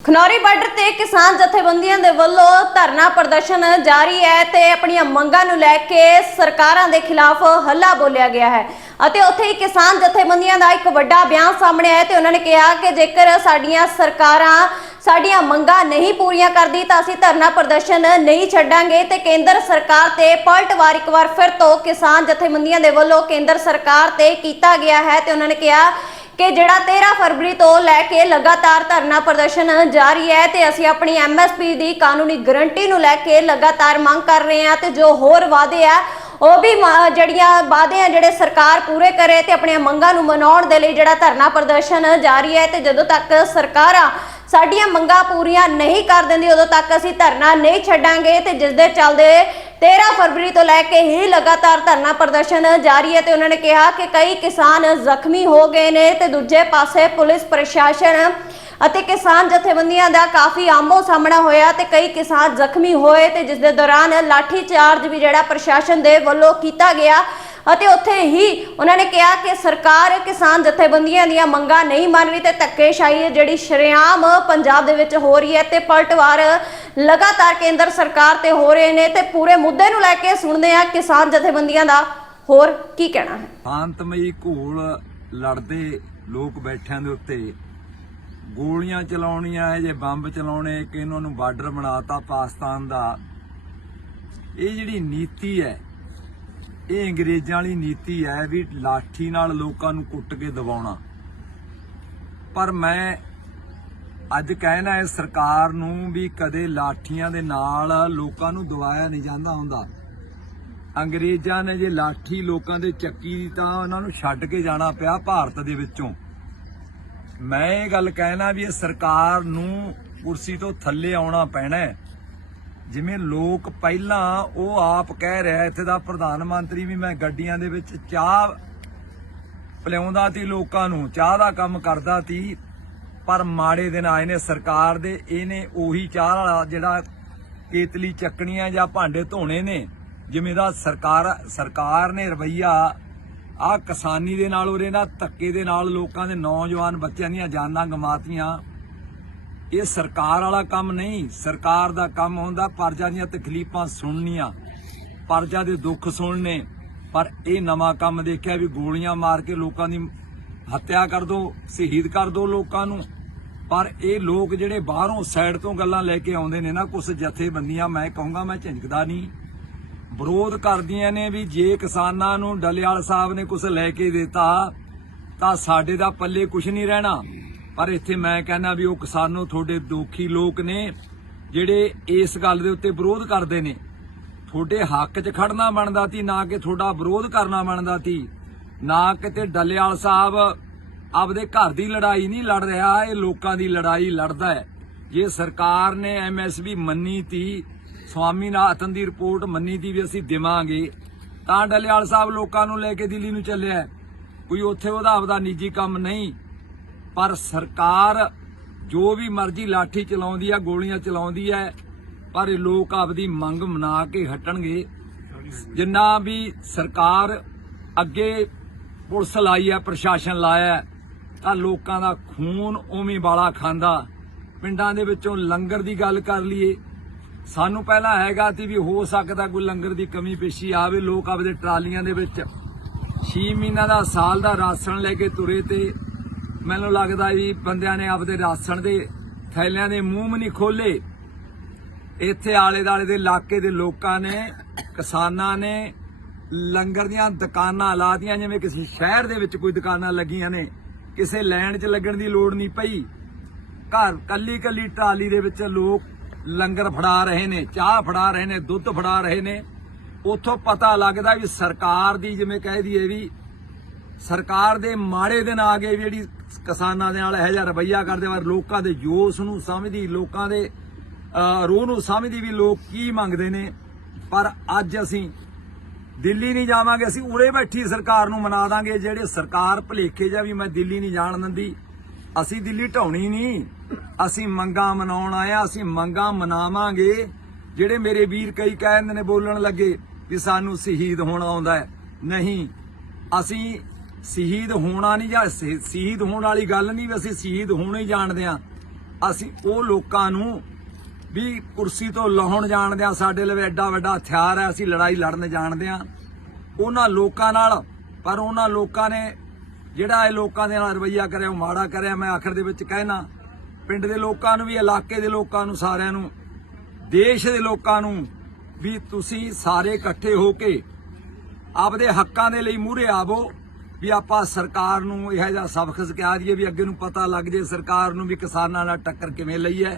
Khanauri border ਤੇ ਕਿਸਾਨ ਜਥੇਬੰਦੀਆਂ ਦੇ ਵੱਲੋਂ ਧਰਨਾ ਪ੍ਰਦਰਸ਼ਨ ਜਾਰੀ ਹੈ ਤੇ ਆਪਣੀਆਂ ਮੰਗਾਂ ਨੂੰ ਲੈ ਕੇ ਸਰਕਾਰਾਂ ਦੇ ਖਿਲਾਫ ਹੱਲਾ ਬੋਲਿਆ ਗਿਆ ਹੈ। ਅਤੇ ਉੱਥੇ ਹੀ ਕਿਸਾਨ ਜਥੇਬੰਦੀਆਂ ਦਾ ਇੱਕ ਵੱਡਾ ਬਿਆਨ ਸਾਹਮਣੇ ਆਇਆ ਤੇ ਉਹਨਾਂ ਨੇ ਕਿਹਾ ਕਿ ਜੇਕਰ ਸਾਡੀਆਂ ਸਰਕਾਰਾਂ ਸਾਡੀਆਂ ਮੰਗਾਂ ਨਹੀਂ ਪੂਰੀਆਂ ਕਰਦੀ ਤਾਂ ਅਸੀਂ ਧਰਨਾ ਪ੍ਰਦਰਸ਼ਨ ਨਹੀਂ ਛੱਡਾਂਗੇ ਤੇ ਕੇਂਦਰ ਸਰਕਾਰ ਤੇ ਪਲਟਵਾਰ ਇੱਕ ਵਾਰ ਫਿਰ ਤੋਂ ਕਿਸਾਨ ਜਥੇਬੰਦੀਆਂ ਦੇ ਵੱਲੋਂ ਕੇਂਦਰ ਸਰਕਾਰ ਤੇ ਕੀਤਾ ਗਿਆ ਹੈ ਤੇ ਉਹਨਾਂ ਨੇ ਕਿਹਾ ਕਿ ਜਿਹੜਾ 13 ਫਰਵਰੀ ਤੋਂ ਲੈ ਕੇ ਲਗਾਤਾਰ ਧਰਨਾ ਪ੍ਰਦਰਸ਼ਨ ਜਾਰੀ ਹੈ ਤੇ ਅਸੀਂ ਆਪਣੀ ਐਮਐਸਪੀ ਦੀ ਕਾਨੂੰਨੀ ਗਰੰਟੀ ਨੂੰ ਲੈ ਕੇ ਲਗਾਤਾਰ ਮੰਗ ਕਰ ਰਹੇ ਹਾਂ ਤੇ ਜੋ ਹੋਰ ਵਾਅਦੇ ਆ, ਉਹ ਵੀ ਜਿਹੜੀਆਂ ਵਾਅਦੇ ਆ, ਜਿਹੜੇ ਸਰਕਾਰ ਪੂਰੇ ਕਰੇ ਤੇ ਆਪਣੀਆਂ ਮੰਗਾਂ ਨੂੰ ਮਨਾਉਣ ਦੇ ਲਈ ਜਿਹੜਾ ਧਰਨਾ ਪ੍ਰਦਰਸ਼ਨ ਜਾਰੀ ਹੈ ਤੇ ਜਦੋਂ ਤੱਕ ਸਰਕਾਰਾਂ ਸਾਡੀਆਂ ਮੰਗਾਂ ਪੂਰੀਆਂ ਨਹੀਂ ਕਰ ਦਿੰਦੀ, ਉਦੋਂ ਤੱਕ ਅਸੀਂ ਧਰਨਾ ਨਹੀਂ ਛੱਡਾਂਗੇ ਤੇ ਜਿਸ ਦੇ ਚੱਲਦੇ 13 ਫਰਵਰੀ ਤੋਂ ਲੈ ਕੇ ਹੀ ਲਗਾਤਾਰ ਧਰਨਾ ਪ੍ਰਦਰਸ਼ਨ ਜਾਰੀ ਹੈ ਤੇ ਉਹਨਾਂ ਨੇ ਕਿਹਾ ਕਿ ਕਈ ਕਿਸਾਨ ਜ਼ਖਮੀ ਹੋ ਗਏ ਨੇ ਤੇ ਦੂਜੇ ਪਾਸੇ ਪੁਲਿਸ ਪ੍ਰਸ਼ਾਸਨ ਅਤੇ ਕਿਸਾਨ ਜਥੇਬੰਦੀਆਂ ਦਾ ਕਾਫੀ ਆਮੋ ਸਾਹਮਣਾ ਹੋਇਆ ਤੇ ਕਈ ਕਿਸਾਨ ਜ਼ਖਮੀ ਹੋਏ ਤੇ ਜਿਸ ਦੇ ਦੌਰਾਨ ਲਾਠੀ ਚਾਰਜ ਵੀ ਜਿਹੜਾ ਪ੍ਰਸ਼ਾਸਨ ਦੇ ਵੱਲੋਂ ਕੀਤਾ ਗਿਆ ਅਤੇ ਉੱਥੇ ਹੀ ਉਹਨਾਂ ਨੇ ਕਿਹਾ ਕਿ ਸਰਕਾਰ ਕਿਸਾਨ ਜਥੇਬੰਦੀਆਂ ਦੀਆਂ ਮੰਗਾਂ ਨਹੀਂ ਮੰਨ ਰਹੀ ਤੇ ਧੱਕੇਸ਼ਾਹੀ ਜਿਹੜੀ ਸ਼ਰੇਆਮ ਪੰਜਾਬ ਦੇ ਵਿੱਚ ਹੋ ਰਹੀ ਹੈ ਤੇ ਪਲਟਵਾਰ ਲਗਾਤਾਰ ਕੇਂਦਰ ਸਰਕਾਰ ਤੇ ਹੋ ਰਹੇ ਨੇ ਤੇ ਪੂਰੇ ਮੁੱਦੇ ਨੂੰ ਲੈ ਕੇ ਸੁਣਦੇ ਆ ਕਿਸਾਨ ਜਥੇਬੰਦੀਆਂ ਦਾ। ਹੋਰ ਕੀ ਕਹਿਣਾ ਹੈ? ਸ਼ਾਂਤਮਈ ਘੋਲ ਲੜਦੇ ਲੋਕ ਬੈਠਿਆਂ ਦੇ ਉੱਤੇ। ਗੋਲੀਆਂ ਚਲਾਉਣੀਆਂ ਜੇ ਬੰਬ ਚਲਾਉਣੇ ਕਿ ਇਹਨਾਂ ਨੂੰ ਬਾਰਡਰ ਬਣਾਤਾ ਪਾਕਿਸਤਾਨ ਦਾ। ਇਹ ਜਿਹੜੀ ਨੀਤੀ ਹੈ, ਇਹ ਅੰਗਰੇਜ਼ਾਂ ਵਾਲੀ ਨੀਤੀ ਹੈ ਵੀ ਲਾਠੀ ਨਾਲ ਲੋਕਾਂ ਨੂੰ ਕੁੱਟ ਕੇ ਦਬਾਉਣਾ। ਪਰ ਮੈਂ ਅੱਜ ਕਹਿਣਾ ਹੈ ਸਰਕਾਰ ਨੂੰ ਵੀ ਕਦੇ ਲਾਠੀਆਂ ਦੇ ਨਾਲ ਲੋਕਾਂ ਨੂੰ ਦਵਾਇਆ ਨਹੀਂ ਜਾਂਦਾ ਹੁੰਦਾ। ਅੰਗਰੇਜ਼ਾਂ ਨੇ ਜੇ ਲਾਠੀ ਲੋਕਾਂ ਦੇ ਚੱਕੀ ਤਾਂ ਉਹਨਾਂ ਨੂੰ ਛੱਡ ਕੇ ਜਾਣਾ ਪਿਆ ਭਾਰਤ ਦੇ ਵਿੱਚੋਂ। ਮੈਂ ਇਹ ਗੱਲ ਕਹਿਣਾ ਵੀ ਇਹ ਸਰਕਾਰ ਨੂੰ ਕੁਰਸੀ ਤੋਂ ਥੱਲੇ ਆਉਣਾ ਪੈਣਾ ਹੈ। ਜਿਵੇਂ ਲੋਕ ਪਹਿਲਾਂ ਉਹ ਆਪ ਕਹਿ ਰਿਹਾ, ਇੱਥੇ ਦਾ ਪ੍ਰਧਾਨ ਮੰਤਰੀ ਵੀ ਮੈਂ ਗੱਡੀਆਂ ਦੇ ਵਿੱਚ ਚਾਹ ਪਿਲਾਉਂਦਾ ਸੀ ਲੋਕਾਂ ਨੂੰ, ਚਾਹ ਦਾ ਕੰਮ ਕਰਦਾ ਸੀ ਪਰ ਮਾੜੇ ਦਿਨ ਆਏ ਨੇ ਸਰਕਾਰ ਦੇ, ਇਹਨੇ ਉਹੀ ਚਾਹ ਵਾਲਾ ਜਿਹੜਾ ਕੇਤਲੀ ਚੱਕਣੀਆਂ ਜਾਂ ਭਾਂਡੇ ਧੋਣੇ ਨੇ, ਜਿਵੇਂ ਦਾ ਸਰਕਾਰ ਸਰਕਾਰ ਨੇ ਰਵਈਆ ਆ ਕਿਸਾਨੀ ਦੇ ਨਾਲ ਉਹਦੇ ਨਾਲ ਧੱਕੇ ਦੇ ਨਾਲ ਲੋਕਾਂ ਦੇ ਨੌਜਵਾਨ ਬੱਚਿਆਂ ਦੀਆਂ ਜਾਨਾਂ ਗਮਾਤੀਆਂ ਇਹ ਸਰਕਾਰ ਵਾਲਾ ਕੰਮ ਨਹੀਂ, ਸਰਕਾਰ ਦਾ ਕੰਮ ਹੁੰਦਾ ਪਰਜਾ ਦੀਆਂ ਤਕਲੀਫਾਂ ਸੁਣਨੀਆਂ, ਪਰਜਾ ਦੇ ਦੁੱਖ ਸੁਣਨੇ। ਪਰ ਇਹ ਨਵਾਂ ਕੰਮ ਦੇਖਿਆ ਵੀ ਗੋਲੀਆਂ ਮਾਰ ਕੇ ਲੋਕਾਂ ਦੀ ਹੱਤਿਆ ਕਰ ਦੋ, ਸ਼ਹੀਦ ਕਰ ਦੋ ਲੋਕਾਂ ਨੂੰ। ਪਰ ਇਹ ਲੋਕ ਜਿਹੜੇ ਬਾਹਰੋਂ ਸਾਈਡ ਤੋਂ ਗੱਲਾਂ ਲੈ ਕੇ ਆਉਂਦੇ ਨੇ ਨਾ ਕੁਝ ਜਥੇਬੰਦੀਆਂ, ਮੈਂ ਕਹੂੰਗਾ ਮੈਂ ਝਿੰਕਦਾ ਨਹੀਂ। ਵਿਰੋਧ ਕਰਦੀਆਂ ਨੇ ਵੀ ਜੇ ਕਿਸਾਨਾਂ ਨੂੰ ਡਲਿਆਲ ਸਾਹਿਬ ਨੇ ਕੁਝ ਲੈ ਕੇ ਦਿੱਤਾ, ਤਾਂ ਸਾਡੇ ਦਾ ਪੱਲੇ ਕੁਝ ਨਹੀਂ ਰਹਿਣਾ। ਪਰ ਇੱਥੇ ਮੈਂ ਕਹਿੰਦਾ ਵੀ ਉਹ ਕਿਸਾਨੋ ਤੁਹਾਡੇ ਦੋਖੀ ਲੋਕ ਨੇ, ਜਿਹੜੇ ਇਸ ਗੱਲ ਦੇ ਉੱਤੇ ਵਿਰੋਧ ਕਰਦੇ ਨੇ। ਤੁਹਾਡੇ ਹੱਕ 'ਚ ਖੜਨਾ ਬਣਦਾ ਸੀ, ਨਾ ਕਿ ਤੁਹਾਡਾ ਵਿਰੋਧ ਕਰਨਾ ਬਣਦਾ ਸੀ। ਨਾ ਕਿਤੇ ਡੱਲੇਵਾਲ ਸਾਹਿਬ ਆਪਦੇ ਘਰ ਦੀ ਲੜਾਈ ਨਹੀਂ ਲੜ ਰਿਹਾ, ਇਹ ਲੋਕਾਂ ਦੀ ਲੜਾਈ ਲੜਦਾ ਹੈ। ਜੇ ਸਰਕਾਰ ਨੇ ਐਮਐਸਪੀ ਮੰਨੀ ਤੀ, ਸਵਾਮੀਨਾਥਨ ਦੀ ਰਿਪੋਰਟ ਮੰਨੀ ਤੀ ਵੀ ਅਸੀਂ ਦੇਵਾਂਗੇ, ਤਾਂ ਡਲਿਆਲ ਸਾਹਿਬ ਲੋਕਾਂ ਨੂੰ ਲੈ ਕੇ ਦਿੱਲੀ ਨੂੰ ਚੱਲਿਆ ਕੋਈ ਉੱਥੇ ਉਹਦਾ ਆਪਦਾ ਨਿੱਜੀ ਕੰਮ ਨਹੀਂ, ਪਰ ਸਰਕਾਰ ਜੋ ਵੀ ਮਰਜ਼ੀ ਲਾਠੀ ਚਲਾਉਂਦੀ ਆ, ਗੋਲੀਆਂ ਚਲਾਉਂਦੀ ਹੈ ਪਰ ਇਹ ਲੋਕ ਆਪਦੀ ਮੰਗ ਮਨਾ ਕੇ ਹਟਣਗੇ। ਜਿੰਨਾ ਵੀ ਸਰਕਾਰ ਅੱਗੇ ਪੁਲਿਸ ਲਾਈ ਹੈ ਪ੍ਰਸ਼ਾਸਨ ਲਾਇਆ ਹੈ, ਲੋਕਾਂ ਦਾ ਖੂਨ ਉਵੇਂ ਵਾਲਾ ਖਾਂਦਾ। ਪਿੰਡਾਂ ਦੇ ਵਿੱਚੋਂ ਲੰਗਰ ਦੀ ਗੱਲ ਕਰ ਲਈਏ। ਸਾਨੂੰ ਪਹਿਲਾਂ ਹੈਗਾ ਸੀ ਵੀ ਹੋ ਸਕਦਾ ਕੋਈ ਲੰਗਰ ਦੀ ਕਮੀ ਪੇਸ਼ੀ ਆਵੇ ਲੋਕ ਆਪਦੇ ਟਰਾਲੀਆਂ ਦੇ ਵਿੱਚ। 6 ਮਹੀਨਾ ਦਾ ਸਾਲ ਦਾ ਰਾਸ਼ਨ ਲੈ ਕੇ ਤੁਰੇ ਤੇ ਮੈਨੂੰ ਲੱਗਦਾ ਵੀ ਬੰਦਿਆਂ ਨੇ ਆਪਦੇ ਰਾਸ਼ਨ ਦੇ ਥੈਲਿਆਂ ਦੇ ਮੂੰਹ ਵੀ ਨਹੀਂ ਖੋਲੇ ਇੱਥੇ ਆਲੇ ਦਾਲੇ ਦੇ ਇਲਾਕੇ ਦੇ ਲੋਕਾਂ ਨੇ ਕਿਸਾਨਾਂ ਨੇ ਲੰਗਰ ਦੀਆਂ ਦੁਕਾਨਾਂ ਲਾਤੀਆਂ ਜਿਵੇਂ ਕਿਸੇ ਸ਼ਹਿਰ ਦੇ ਵਿੱਚ ਕੋਈ ਦੁਕਾਨਾਂ ਲੱਗੀਆਂ ਨੇ। ਕਿਸੇ ਲਾਈਨ 'ਚ ਲੱਗਣ ਦੀ ਲੋੜ ਨਹੀਂ ਪਈ। ਘਰ ਕੱਲੀ ਕੱਲੀ ਟਰਾਲੀ ਦੇ ਵਿੱਚ ਲੋਕ ਲੰਗਰ ਫੜਾ ਰਹੇ ਨੇ ਚਾਹ ਫੜਾ ਰਹੇ ਨੇ ਦੁੱਧ ਫੜਾ ਰਹੇ ਨੇ। ਉਥੋਂ ਪਤਾ ਲੱਗਦਾ ਵੀ ਸਰਕਾਰ ਦੀ ਜਿਵੇਂ ਕਹਿ ਦਈਏ ਵੀ ਸਰਕਾਰ ਦੇ ਮਾੜੇ ਦਿਨ ਆ ਗਏ ਵੀ ਜਿਹੜੀ ਕਿਸਾਨਾਂ ਦੇ ਨਾਲ ਇਹੋ ਜਿਹਾ ਰਵੱਈਆ ਕਰਦੇ ਵਾਰ ਲੋਕਾਂ ਦੇ ਜੋਸ਼ ਨੂੰ ਸਮਝਦੀ ਲੋਕਾਂ ਦੇ ਅਹ, ਰੂਹ ਨੂੰ ਸਮਝਦੀ ਵੀ ਲੋਕ ਕੀ ਮੰਗਦੇ ਨੇ। ਪਰ ਅੱਜ ਅਸੀਂ ਦਿੱਲੀ ਨਹੀਂ ਜਾਵਾਂਗੇ, ਅਸੀਂ ਉਰੇ ਬੈਠੀ ਸਰਕਾਰ ਨੂੰ ਮਨਾ ਦਾਂਗੇ, ਜਿਹੜੇ ਸਰਕਾਰ ਭਲੇਖੇ ਜਾਂ ਵੀ ਮੈਂ ਦਿੱਲੀ ਨਹੀਂ ਜਾਣ ਦਿੰਦੀ। ਅਸੀਂ ਦਿੱਲੀ ਢਾਉਣੀ ਨਹੀਂ। ਅਸੀਂ ਮੰਗਾਂ ਮਨਾਉਣ ਆਇਆ ਅਸੀਂ ਮੰਗਾਂ ਮਨਾਵਾਂਗੇ। ਜਿਹੜੇ ਮੇਰੇ ਵੀਰ ਕਈ ਕਹਿੰਦੇ ਨੇ, ਬੋਲਣ ਲੱਗੇ ਵੀ ਸਾਨੂੰ ਸ਼ਹੀਦ ਹੋਣਾ ਆਉਂਦਾ ਨਹੀਂ, ਅਸੀਂ ਸ਼ਹੀਦ ਹੋਣਾ ਨਹੀਂ ਜਾਂ ਸ਼ਹੀਦ ਹੋਣ ਵਾਲੀ ਗੱਲ ਨਹੀਂ ਵੀ ਅਸੀਂ ਸ਼ਹੀਦ ਹੋਣਾ ਹੀ ਜਾਣਦੇ ਆ ਅਸੀਂ ਉਹ ਲੋਕਾਂ ਨੂੰ ਵੀ ਕੁਰਸੀ ਤੋਂ ਲਾਹੁਣ ਜਾਣਦੇ ਆ, ਸਾਡੇ ਲਈ ਐਡਾ ਵੱਡਾ ਹਥਿਆਰ ਹੈ, ਅਸੀਂ ਲੜਾਈ ਲੜਨ ਜਾਣਦੇ ਆ। ਉਹਨਾਂ ਲੋਕਾਂ ਨਾਲ, ਪਰ ਉਹਨਾਂ ਲੋਕਾਂ ਨੇ ਜਿਹੜਾ ਇਹ ਲੋਕਾਂ ਦੇ ਨਾਲ ਰਵਈਆ ਕਰਿਆ, ਉਹ ਮਾੜਾ ਕਰਿਆ, ਮੈਂ ਆਖਰ ਦੇ ਵਿੱਚ ਕਹਿਣਾ, ਪਿੰਡ ਦੇ ਲੋਕਾਂ ਨੂੰ ਵੀ, ਇਲਾਕੇ ਦੇ ਲੋਕਾਂ ਨੂੰ, ਸਾਰਿਆਂ ਨੂੰ, ਦੇਸ਼ ਦੇ ਲੋਕਾਂ ਨੂੰ ਵੀ ਤੁਸੀਂ ਸਾਰੇ ਇਕੱਠੇ ਹੋ ਕੇ ਆਪਦੇ ਹੱਕਾਂ ਦੇ ਲਈ ਮੂਹਰੇ ਆਵੋ ਵੀ ਆਪਾਂ ਸਰਕਾਰ ਨੂੰ ਇਹੋ ਜਿਹਾ ਸਬਕ ਸਿਖਾ ਦਈਏ ਵੀ ਅੱਗੇ ਨੂੰ ਪਤਾ ਲੱਗ ਜੇ ਸਰਕਾਰ ਨੂੰ ਵੀ ਕਿਸਾਨਾਂ ਨਾਲ ਟੱਕਰ ਕਿਵੇਂ ਲਈ ਹੈ